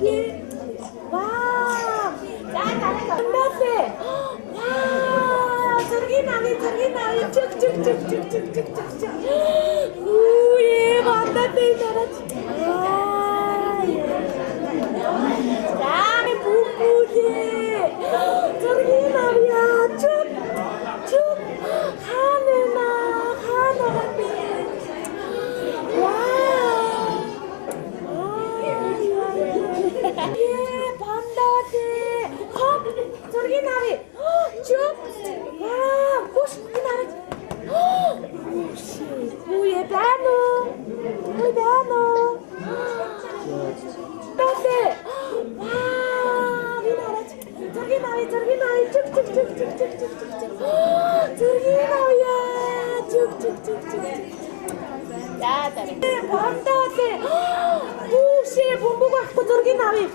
Wow. Wow. Turgi navi. Çık. Uy, banda değil araç. Yani bu diye. Turgi navi ya. Çık. Hanına. Turgi navi. Çık. Koş. Uy, Bano. Dove? Wow, Turgi navi. Çık. Turgi navi ya. Çık. 반다한테 혹시 본보 갖고 저기 나위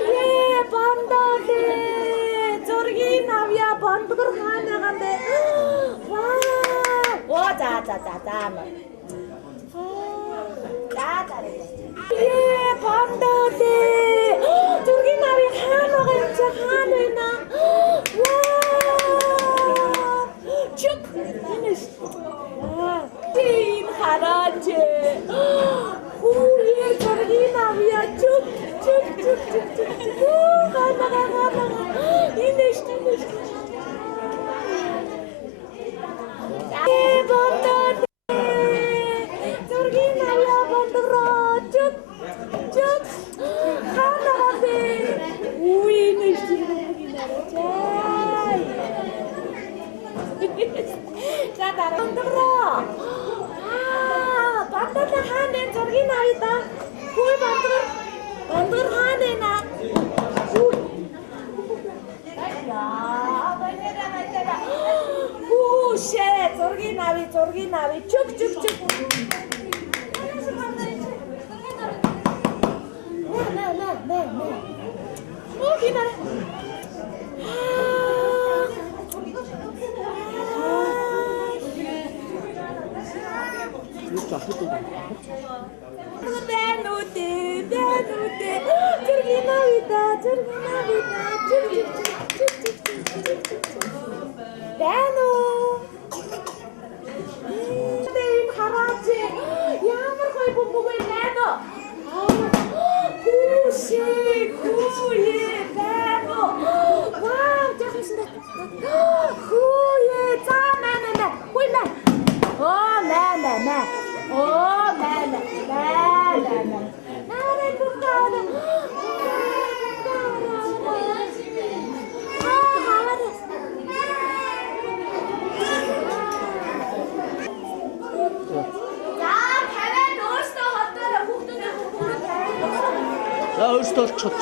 예 반다한테 저기 나위야 반도를 하나간데 와 자자자자만 예 반다한테 저기 나위 하나가 있자 하나나 Çık. Din harace. Huye Turgi naviya. Çık. Kana. İneşti. Banda. Turgi naviya bandra. Çık. Kana be. Uy ineşti. 자, 나랑 흔들어. 반대로 하네. 저기 나있다. 뭘 반대로 하네, 나. 야, 말대라. 쉣. 저기 나위. 쭉. 네. 기다려. Benuti. Turgi navi다. Benu. Deyim haraci. Yağmur koy bu Benu. Huye Benu. Wow, жақында. Huye 짜매. Huye. 나를 붙어라. 자, 얼스터 첫.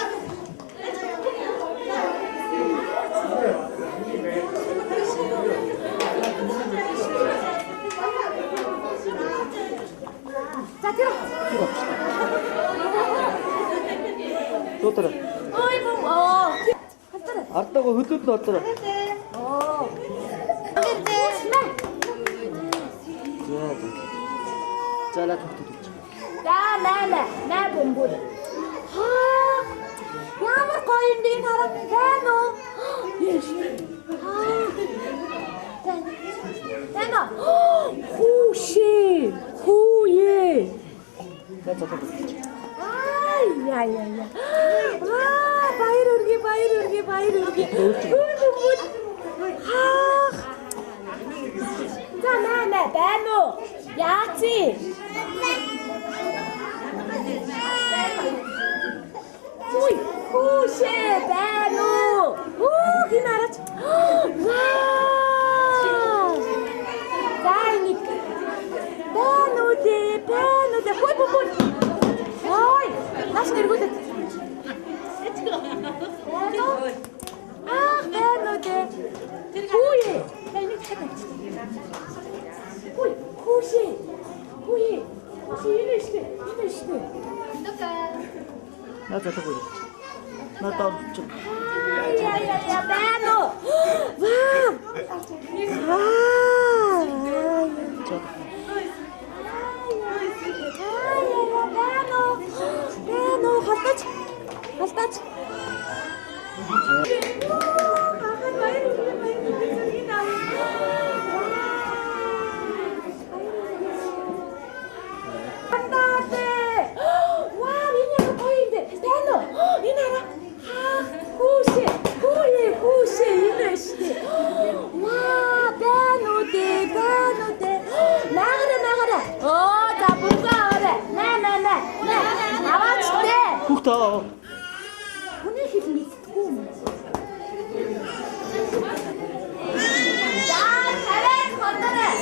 자, 들어. 또 따라. 어이구, артагаа хөдөлд отроо. За тогтож. На бомбууд. Ямар гоё юм бэ хараа. Тань уу? Тань. Хүүе. За тогтож. Яа. Баяр үргэ. За байна уу? Яац? Ой, хүүшээ байна уу? Гинараач. Вау! Дайник. Байна уу? Хой. Ой, наш нэргүүлээ. байна уу? Хүүе. Дайник хатаа. Хүүшээ. Инэштэй. На тогтож. На тавч. Я байна уу? Вау! Яач. Хүүхдээ аваа. Хүний хэл мэдтгүй юм. За, тавиад хотоорой.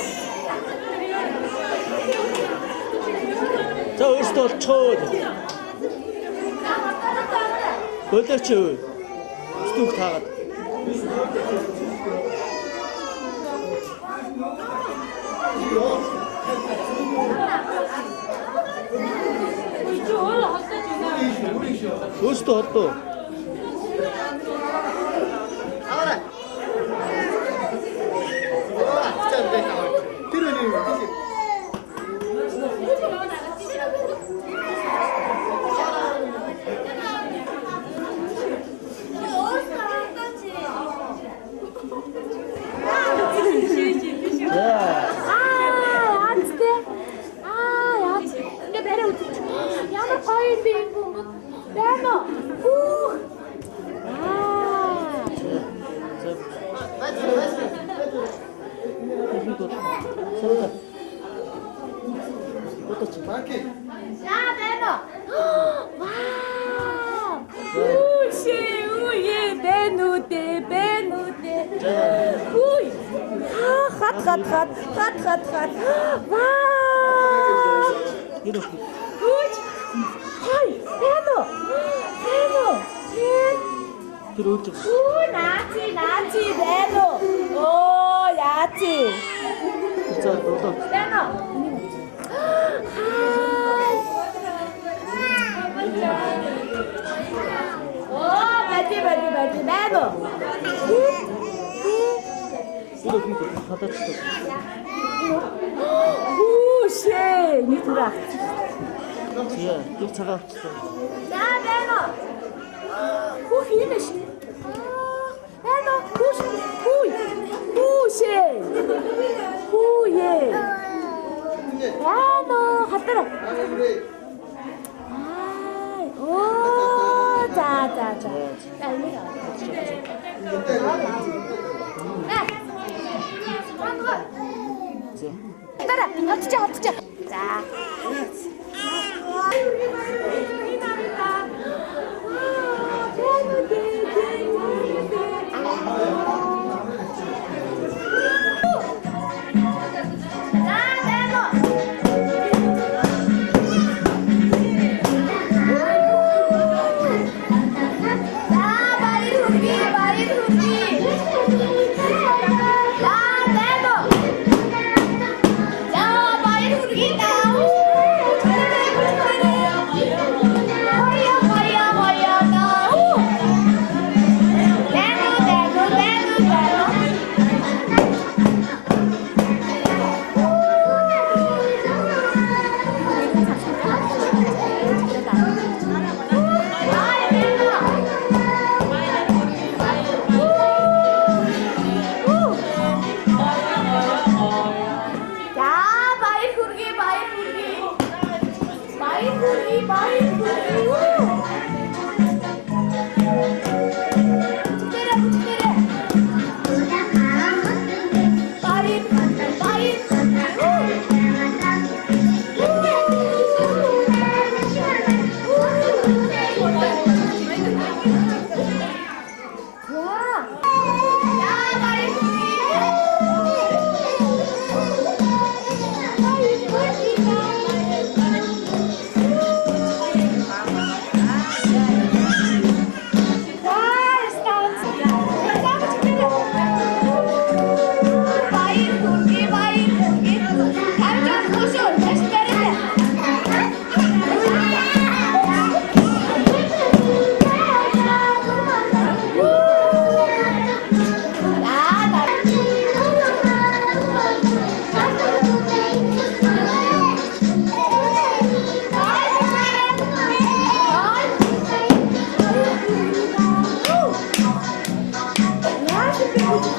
За өөртөө болчихоо. Болооч өө. Стүг таагаад. Өөртөө холдоо. Хат. Вау! Ирэх. Хөөж. Хай, эно. Тэр өөч. Үй, наачи, эно. Оо, яачи. За болоо. Эно. Оо, бати, эно. Хадаач. Хүүшээ, нийтраа. Яа, тэр цагаан авчихсан. За, эно. Хүү хиймэш. Эно, хүүшээ. Хүүе. Эно, хатара. Оо, за. За, энийг аваа. Тара, хатчих. За.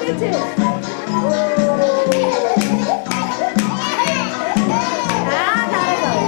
그렇지. 아, 잘했어.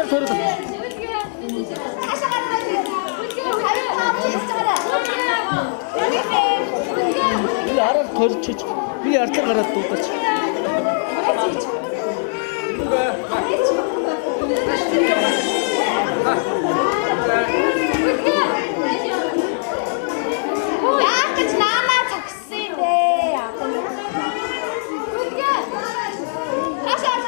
Арай төрөл. Би арай төрчих. Би ардлаа гараад дуудаач. Яакч наамаа цогссон юм бэ? Хашаа.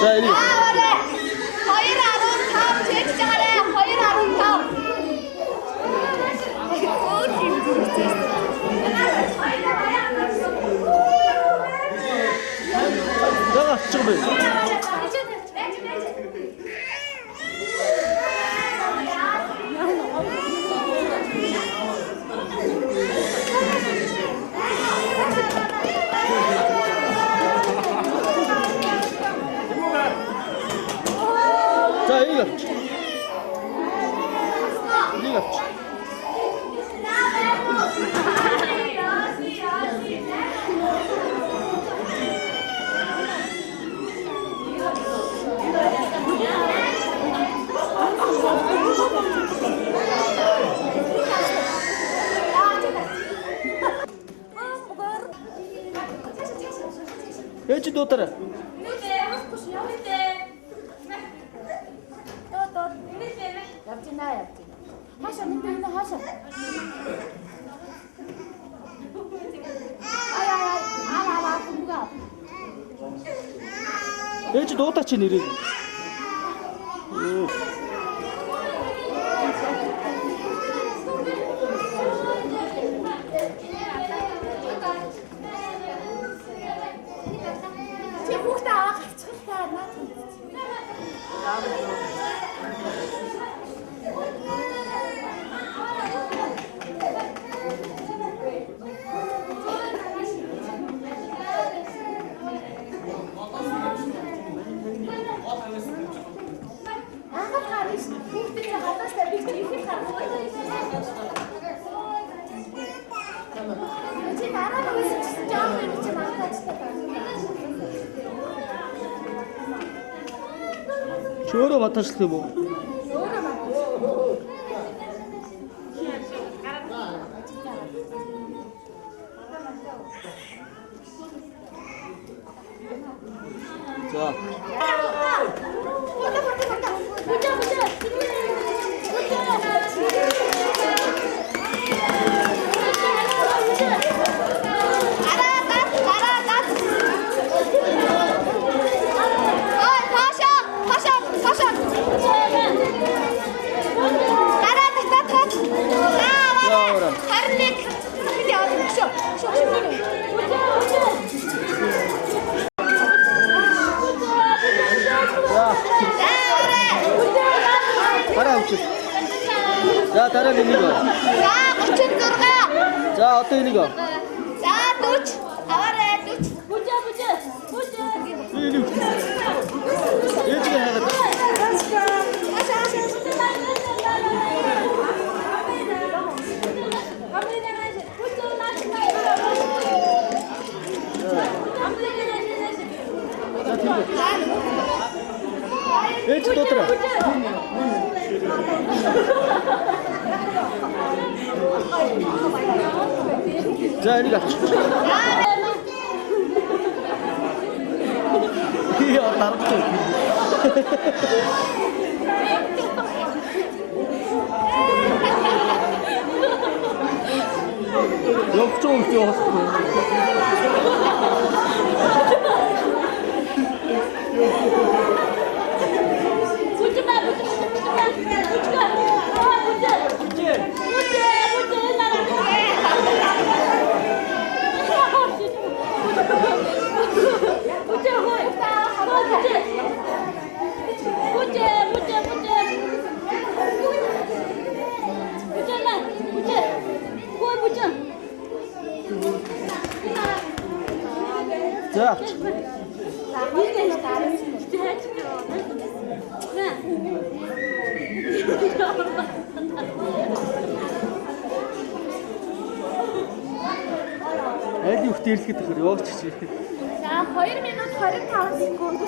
За энийг. 내가 찍어봐. 자, 여기가. 여기가. Ээж доотараа. Ээж доотаач нэрээ. Чөөрө баташлах юм уу? За. За дараа нь энийг. За 36. За одоо энийг. За 40. Аваарай 40. Бүжээ. Энийг. Ээж яагаад? Ээж дотроо. За энийг авч. Яа тарахтай. 역종 뛰었어. За авч. Айлын хөхт ирлэхэд тахаар яваач чи. За 2 минут 25 секунд.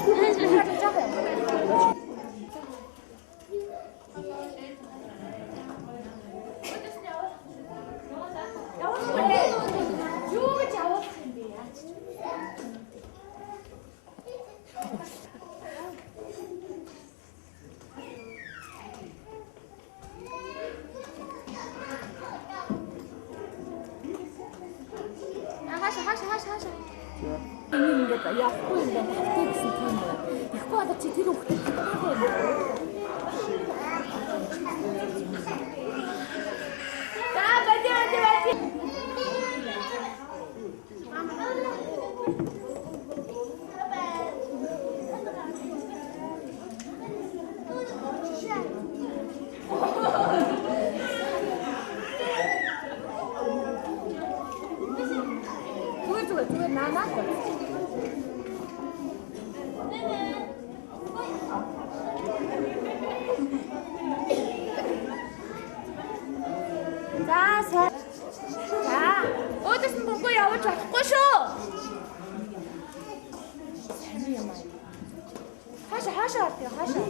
Юу гэж явуулах юм бэ? Хаша. Энэ ингээд явахгүй юм байна. Тэгтээ гэсэн тийм байна. Тэгэхгүй одоо чи тэр хүүхдэд таагүй юм. За бади. Зүгээр наа. За. Өөдөөс нь бүгөө явуулж болохгүй шүү. Хаша орё, хаша.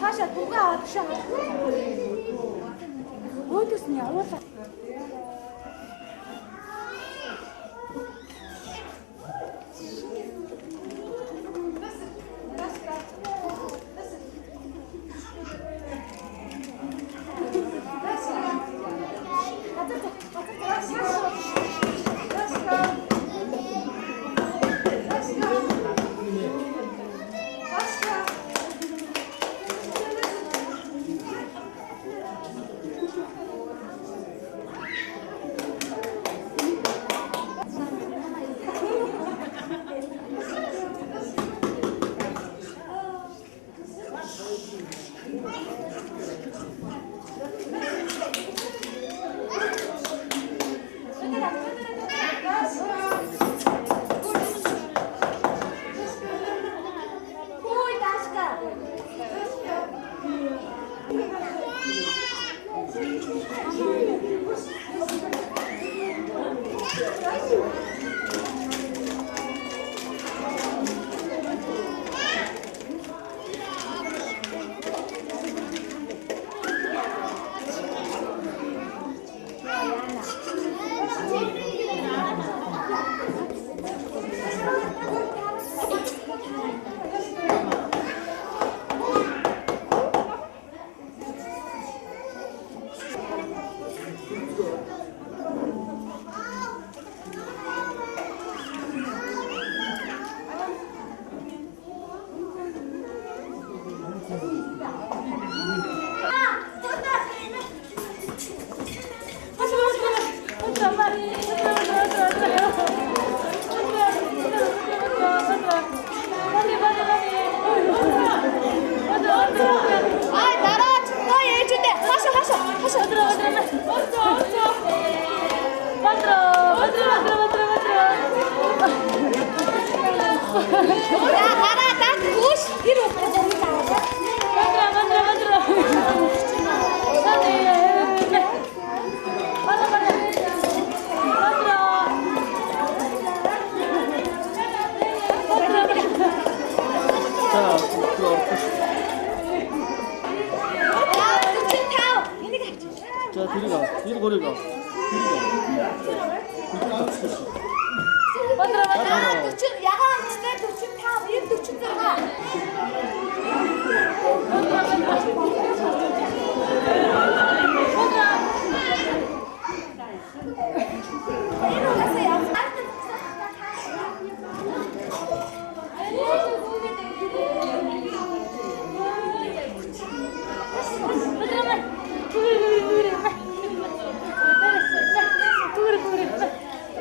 Хаша бүгөө аваад шаа. Өөдөөс нь явуулаа.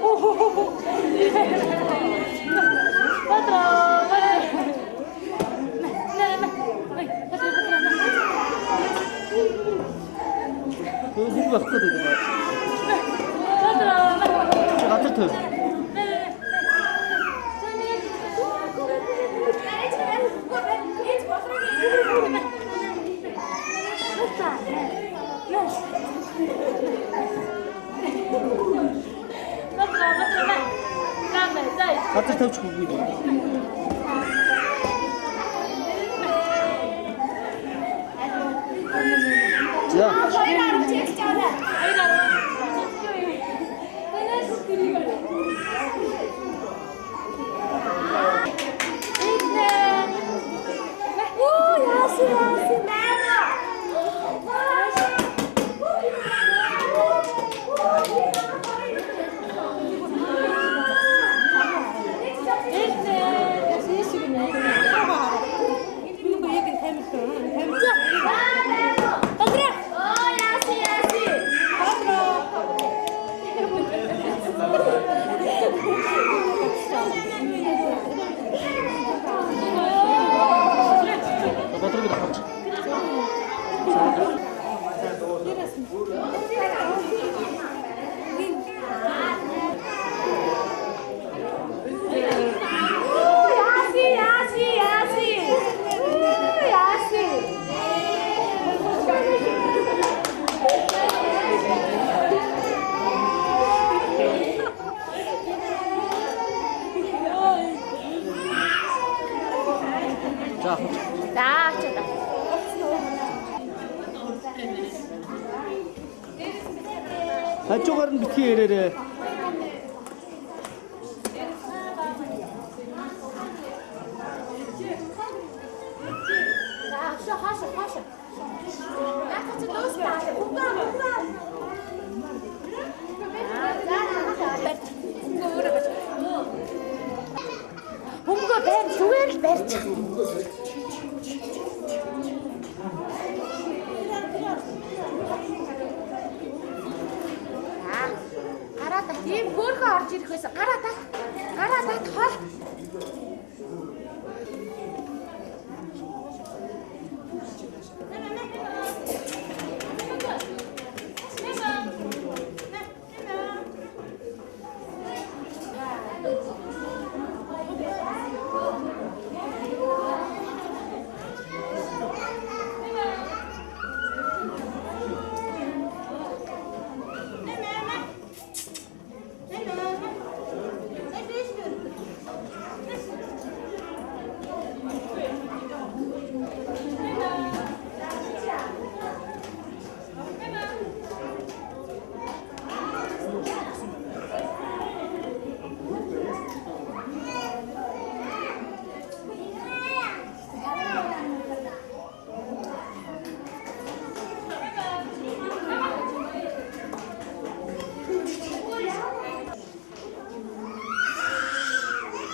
Oh, 쭉 왔거든. 가트 털. 가트 털 주고 있는. 자. 한쪽은 밑에 이래래. Бомбо байн зүгээр л барьж. Гараа та тийм хөөрхөн орж ирэх байсан. Гараа та тохол.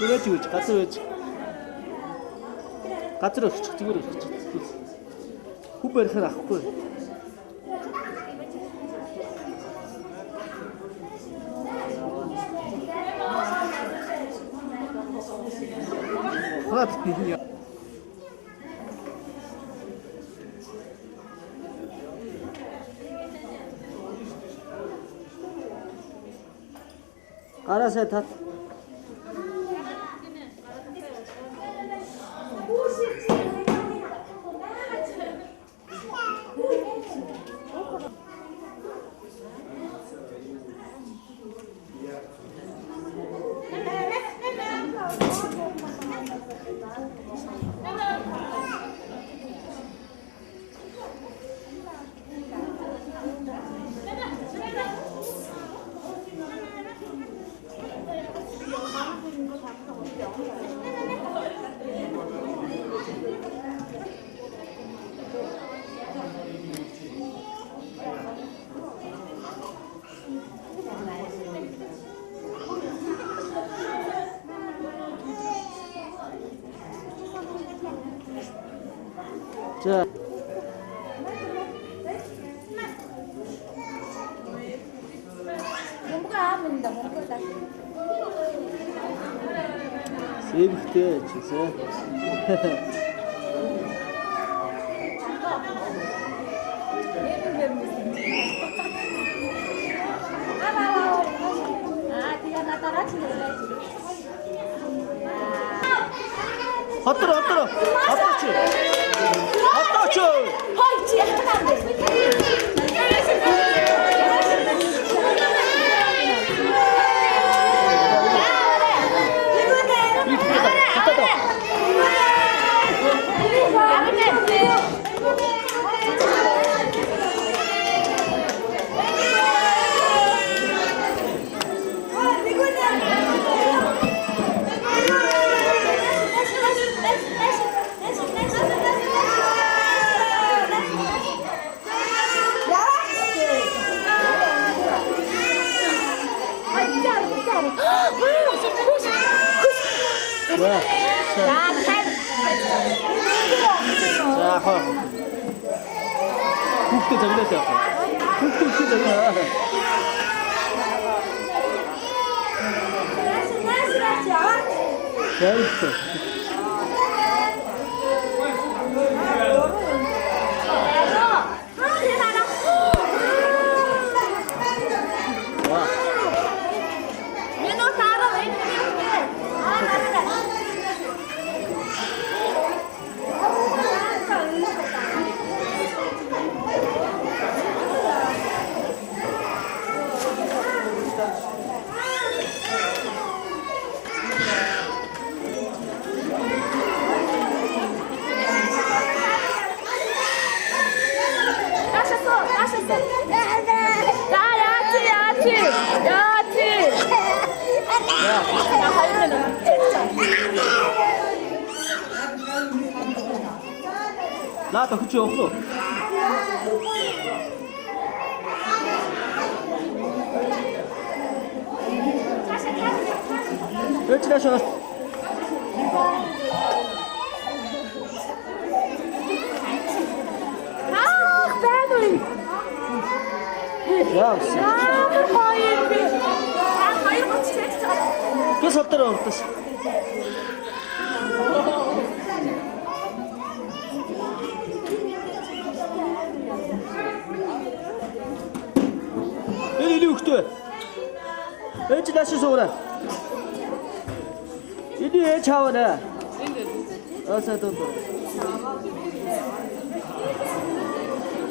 왜지? 가스 왜지? 가스로 찍으러 후배를 해놨고. 하나 듣냐? 알아서 해, 다. 자. 세이브때 주세요. Attara. Attara. Hoi, ci 국대 정리했다. 국대 정리. 잘했어. 나도 그치 없어. 멸치 다셔. 야, 그래서 없더라 없었어. 이리 uktu. Önce nasıl sonra? İdi çavana. Asa dur.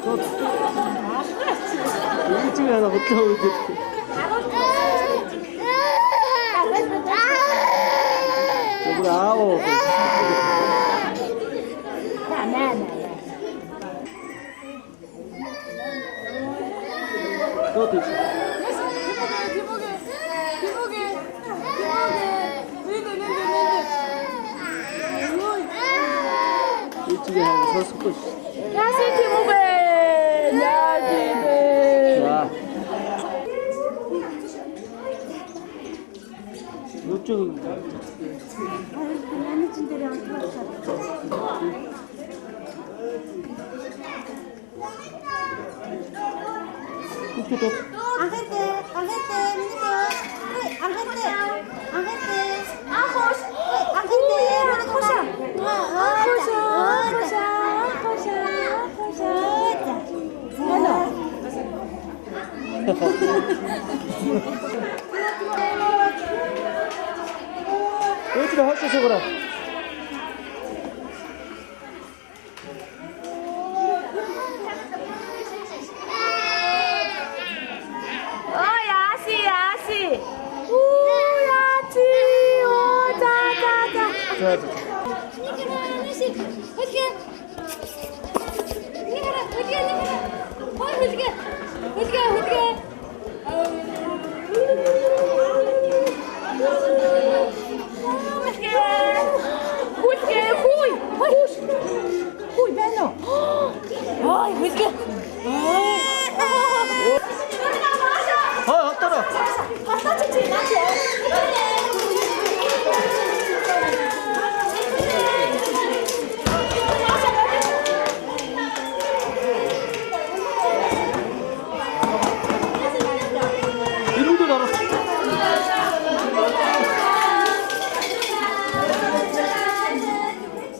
Dur. İyi çıkıyor mutlu oldu. Bravo. 또 이쪽에 하고 서서 야시 김우배 야시배 자 이쪽은 이쪽도 이쪽에 하셔서 그래.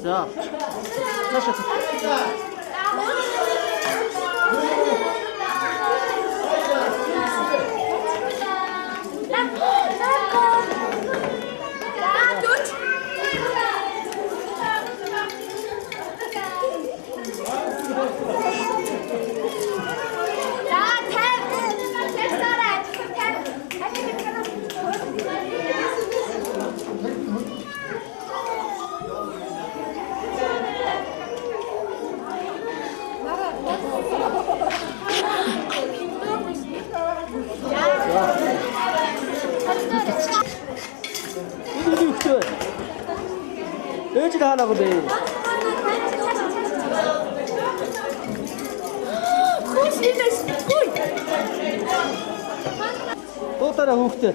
자, 다시. 하나고 돼. 또 따라 호흡대.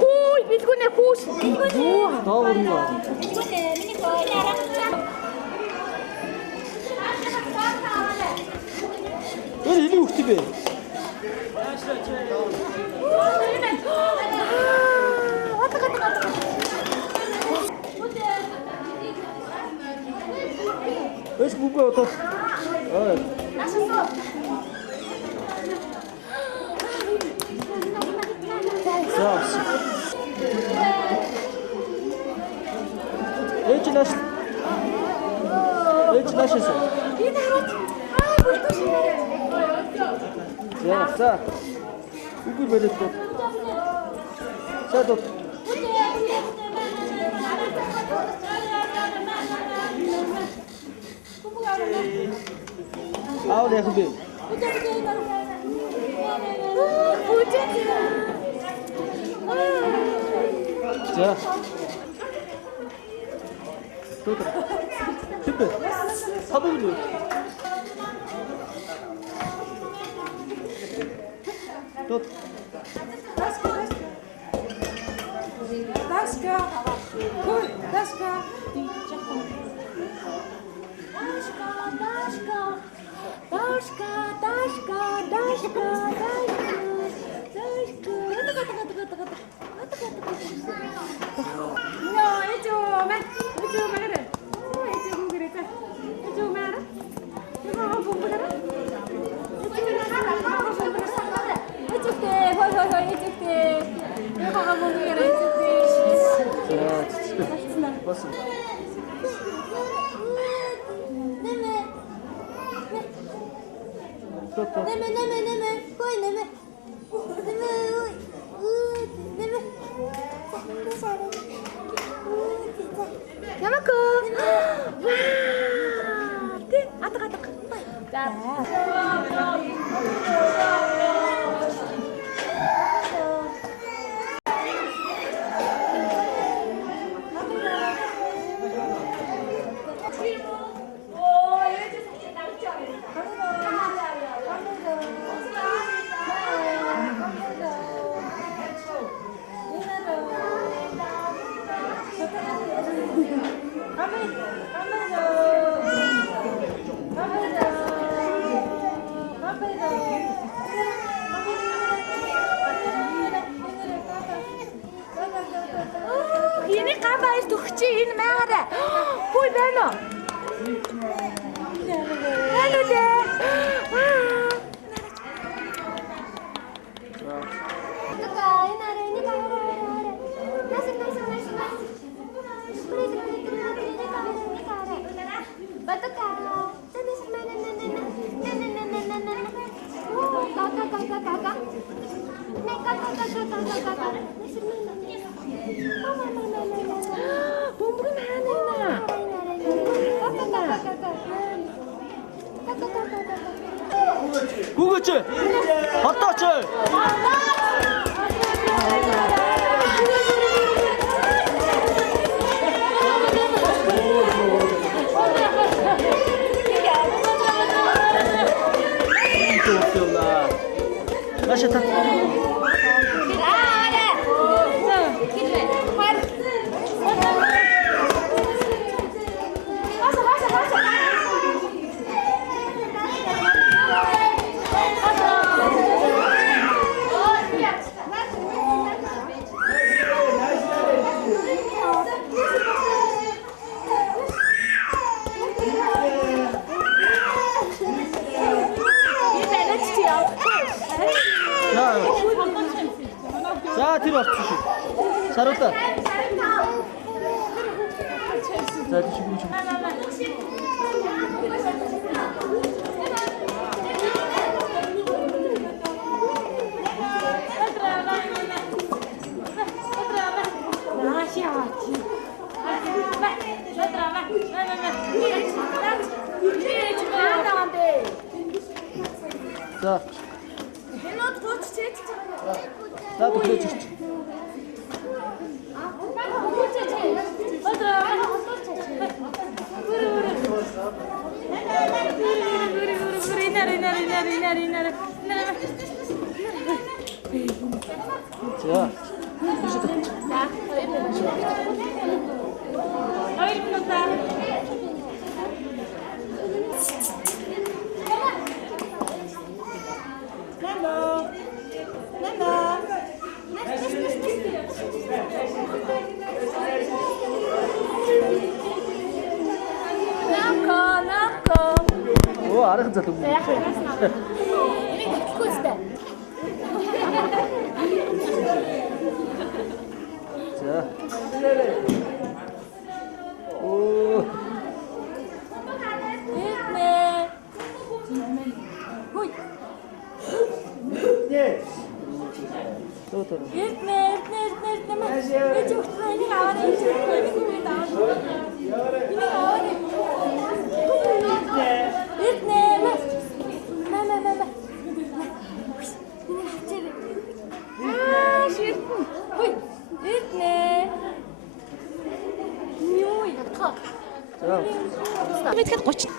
Хүй бидгүнэ хүүш. 더 오는 거야. 왜 이리 호흡대? 왜 이렇게 거야 또? 자, eci nasz. eci nasz. 자, 우리 왜 됐어? 자, 또. 아우 내 후배. 자, 또 또. 집에 사도들. 또. Дашка. Ой, Дашка. 봤습니다. 또 또. 야마코. 와. 아따. 자. Ini kabar itu kecil ini mana? Hui mana? Halo deh. 구구줄. 헛다줄. 마셨다. 자, 뒤로 앞주시. 잘 왔다. 자, 드시고 좀. 자. 나도 그렇지. За. Оо арга зал өгнө. Энийг хэлэхгүй үстэй. За. Оо. Хүй. Тоо. Энийг аваад Мэдхэд 30.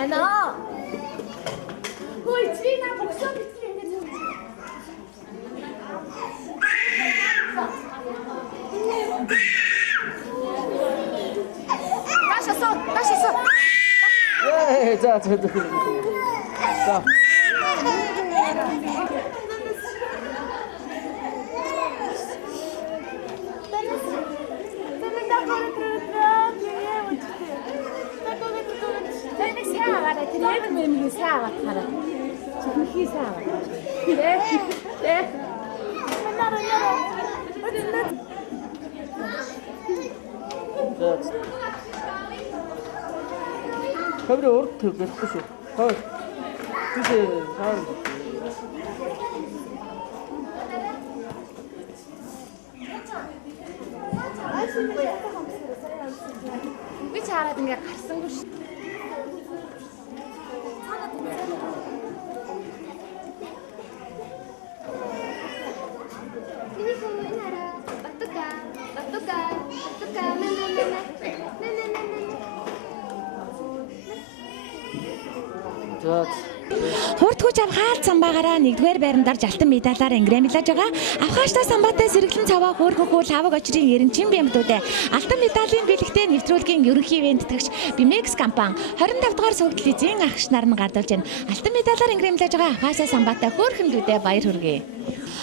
Яна. Хүй чи на боксоо битгий ингэж. Ташасо. Ээ, за. За. Камера урд тавьхгүй шүү. Хой. Тийш хаа. Би чараад ингээ гарсангүй шүү. За. Хурд хүч авахаар самбаагаараа 1-р байранд орж алтан медалаар ингрэмлэж байгаа. Авхааштай самбаатай сэргэлэн цаваа хөөрхөн лаваг очрын эренчин бямдуудаа алтан медалийн бэлэгтээ нэвтрүүлгийн ерөнхий ивент тэтгэгч Bimex компани 25 дугаар сувагдлын эзэн агш нар нь гардуулж байна. Алтан медалаар ингрэмлэж байгаа авхааштай самбаатай хөөрхөн лүдэ баяр хүргэе.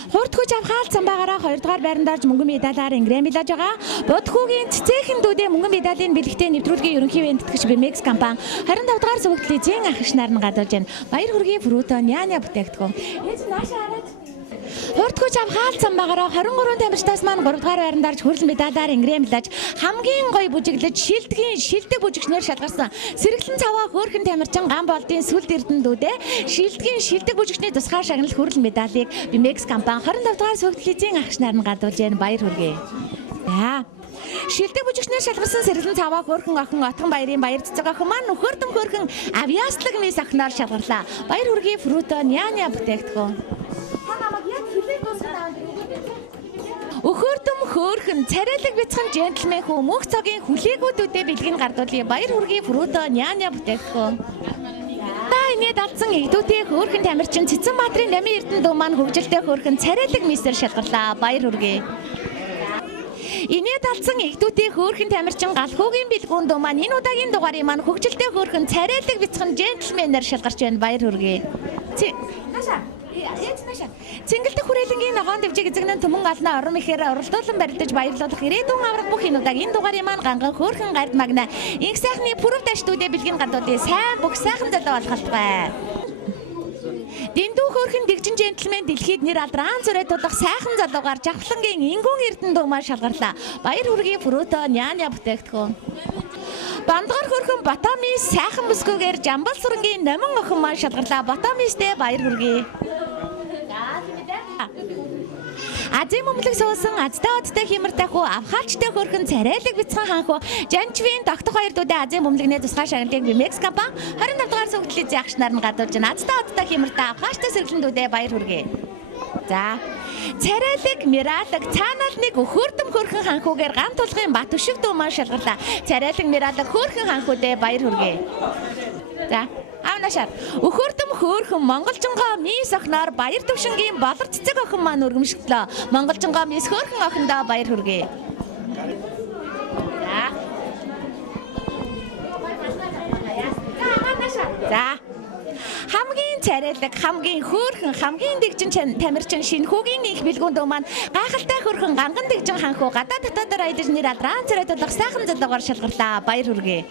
Хурд хүч авахаар самбаагаараа 2 дугаар байранд орж мөнгөн медалаар ингрэмлэж байгаа. Бодхүүгийн цэцээхэн дүүдээ мөнгөн медалийн бэлэгтээ нэвтрүүлгийн ерөнхий ивент тэтгэгч Bimex компани 25 дугаар сувагдлын эзэн агш нар нь гардуулж байна. Баяр хүргэе Fruto Nyanya бүтээгдэхүүн. Ээж наашаа хараад хурд хүч авахаар самбаагаараа 23 тамирчдаас маань 3 дугаар байранд орж хүрэл медалаар ингрэмлэж хамгийн гоё бүжиглэж шилдэг бүжигчнэр шалгарсан сэргэлэн цаваа хөөрхөн тамирчин Гамболдын сүлд эрдэнэдүүдээ шилдэг бүжигчний тусгаар шагнал хүрэл медалийг Bimex компани 25 дугаар сувагдлын агш нар нь гадуулж байна. Баяр хүргэе. За шилдэг бүжигчнэр шалгарсан сэргэлэн цаваа хөөрхөн охин Отгон баярын баяр цэцэг охин маань нөхөртөн хөөрхөн авьяаслаг мис охиноор шалгарлаа. Баяр хүргэе Fruto Nyanya бүтээгдэхүүн. Өхөрдөм хөөрхөн царайлаг бяцхан джентльмен хүү мөнх цагийн хүлээгүүдүүдээ бэлгэн гардуулъя. Баяр хүргэе Fruto Nyanya бүтээгдэхүүн. Та инээд алдсан игдүүтэй хөөрхөн тамирчин Цэцэнбаатарын Намын Эрдэнэ дүү маань хөгжилтэй хөөрхөн царайлаг мисээр шалгарлаа. Баяр хүргэе. Инээд алдсан игдүүтэй хөөрхөн тамирчин Галхуугийн бэлгүүн дүү маань энэ удаагийн дугаарыг маань хөгжилтэй хөөрхөн царайлаг бяцхан джентльменээр шалгарч байна. Баяр хүргэе. Цэнгэлдэх хүрээлэнгийн ногоон дэвжиг эзэгнэн төмөн алнаа орон ихээр оролдуулан барилдаж баярлуулах ирээдүйн авраг бүх энэ удаагийн дугаарыг маань ганган хөөрхөн гард магна инх сайхны пүрэв дэштүүдээ бэлгийн гадуудын сайн бүх сайхан залуу болохгүй. Дэндүү хөөрхөн дэгжин джентльмен дэлхийд нэр алдран зүрэ тулах сайхан залуугаар жавхлангийн ингүүн эрдэнэ дүү маань шалгарлаа. Баяр хүргэе Fruto Nyanya бүтээгдэхүүн. Бандгаар хөрхөн Батамис сайхан бүсгүйгээр Жамбал сүрэнгийн номин охин маань шалгарлаа. Батамистэй баяр хүргэе. Азийн мөмлөг суусан азтай одтой хямртай хүү авхаалчтай хөрхөн царайлаг бяцхан ханхуу Жанчвийн тогтох хоёр дүүдээ Азийн мөмлөгний тусгай шагналыг Бимекс компани 25 дугаар сүгтлийн зягч нар нь гадуулж байна. Азтай одтой хямртай авхаалчтай сэргэлэн дүүдээ баяр хүргэе. За царайлаг мирадаг цаанал нэг өхөрдөм хөрхөн ханхуугаар ган тулгын бат өшиг дүү маань шалгарлаа. Царайлаг мирадаг хөрхөн ханхуудээ баяр хүргэе. За Авнашаар өхөрдөм хөөрхөн монголжонгоо мис охноор баяр төвшингийн болор цэцэг охин маань өргөмжлөлөө. Монголжонгоо мис хөөрхөн охиндоо баяр хүргэе. За хамгийн царайлаг, хамгийн хөөрхөн, хамгийн дэгжин тамирчин шинхүүгийн их бэлгүүн дүү маань гайхалтай хөрхөн ганган дэгжин ханхуу гадаа дотоодоор аялж нэр алраан царайдуулах сайхан залуугаар шалгарлаа. Баяр хүргэе.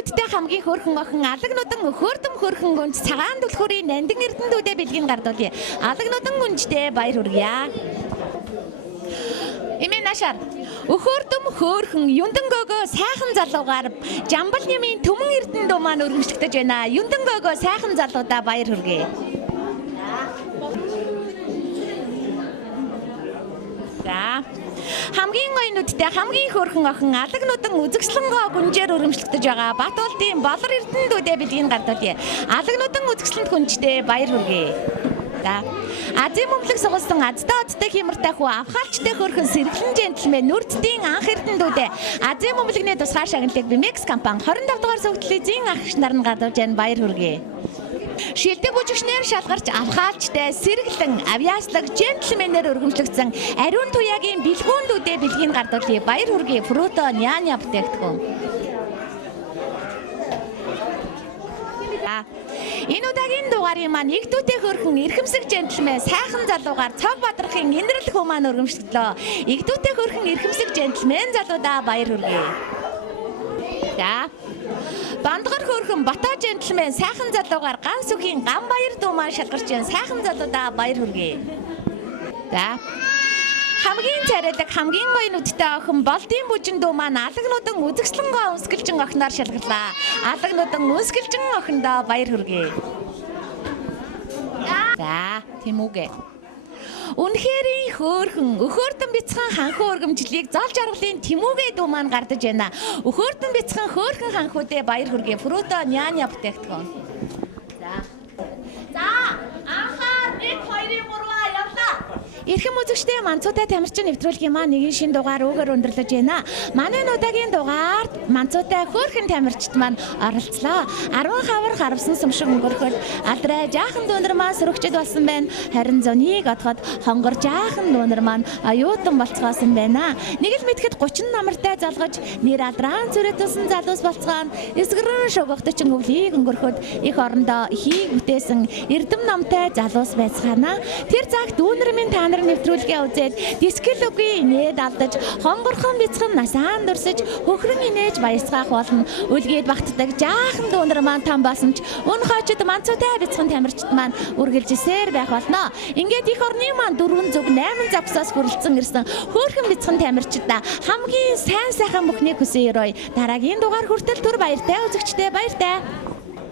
Нүдтэй хамгийн хөөрхөн охин алагнуудан өхөрдөм хөрхөн гүнж цагаан түлхүүрийн нандин эрдэндүүдээ бэлгийн гардуулъя. Алагнуудан гүнжтэй баяр хүргье. Имэн нашаар өхөрдөм хөөрхөн юндангөөгөө сайхан залуугаар жамбал нэмийн төмөн эрдэндүү маань өргөжлөгдөж байна. Юндангөөгөө сайхан залуудаа баяр хүргэе. За хамгийн гоё нүдтэй хамгийн хөөрхөн охин алагнуудан үзэгслэнгөө гүнжээр өргөмжлөгдөж байгаа Батуулдын болор эрдэндүүдээ бэлгийн гардуулъя. Алагнуудан үзэгслэнд гүнжтэй баяр хүргэе. За Азийн мөмлөг сугалсан азтай одтой хямртай хүү авхаалчтай хөрхөн сэргэлэн жентльмэн нүрдтийн анх эрдэндүүдээ Азийн мөмлөгний тусгай шагналыг Бимекс компани 25 дугаар сүгтлийн агч нар нь гадуулж байна. Баяр хүргэе. Шилдэг бүжигчнэр шалгарч авхаалчтай сэргэлэн авиаслаг жентльмэнээр өргөмжлөгдсөн ариун туяагийн бэлгүүндүүдээ бэлгийн гардуулъя. Баяр хүргэе. Фруто няня бүтээгдэхүүн. Энэ удаагийн дугаарын маань игдүүтэй хөрхөн эрхэмсэг жентльмэн сайхан залуугаар Цог Бадрахын инрэл хүү маань өргөмжлөлөө. Игдүүтэй хөрхөн эрхэмсэг жентльмэн залуудаа баяр хүргэе. За Бандгар хөрхөн Батаа жентльмэн сайхан залуугаар ган сүхийн ган баяр дуу маань шалгарч байна. Сайхан залуудаа баяр хүргэе. За хамгийн царайлаг хамгийн гоё нүдтэй охин болдын бүжин дүү маань алагнуудан үзэгслэнгөө өнсгөлжин охиноор шалгарлаа. Алагнуудан өнсгөлжин охиндоо баяр хүргэе. За тийм үгэ. Үнэхэрийн хөөрхөн өхөөрдөн бяцхан ханхуу өргөмжлөлийг зол жаргалын Тэмүүгээ дүү маань гардаж байна. Өхөөрдөн бяцхан хөөрхөн ханхуудээ баяр хүргэе. Фруто няня бүтээгдэхүүн. За анхаар 1 2 3 явлаа. Эрхэм үзэгчдээ Манцуутай тамирчин нэвтрүүлгийн маань нэгэн шин дугаар өгөр өндөрлөж байна. Манай удаагийн дугаард Манцуутай хөөрхөн тамирчид маань оролцлоо. 10 хавар харвсан сүмшиг өнгөрөхөд алдрай жаахан дүүнер маань сөрөгчд болсон байна. Харин зөнгийг отоход хонгор жаахан дүүнер маань аюутан болцгоосон байна. Нэг л мэдхэд 30 намартай залгаж нэр алдран зүрэтсэн залуус болцгоо эсгэрэн шогогдчихэн өвлийг өнгөрөхөд их орондоо ихийг бүтээсэн эрдэм намтай залуус байцгаана. Тэр цаг дүүнер минь та нар нэвтрүүлгээ үзээд дискэл үгүй инээд алдаж хонгорхон бяцхан насаан дурсаж хөхрөн инээж баясгаах болно. Үлгээд багтдаг жаахан дүүнер маань там болсон ч өн хойчод Манцуутай бяцхан тамирчид маань үргэлжсээр байх болно. Ингээд их орны маань 4 зүг 8 завсаас хүрэлцэн ирсэн хөөрхөн бяцхан тамирчидаа хамгийн сайн сайхан бүхнийг хүсье өрөөе. Дараагийн дугаар хүртэл түр баяртай үзэгчдээ баяртай.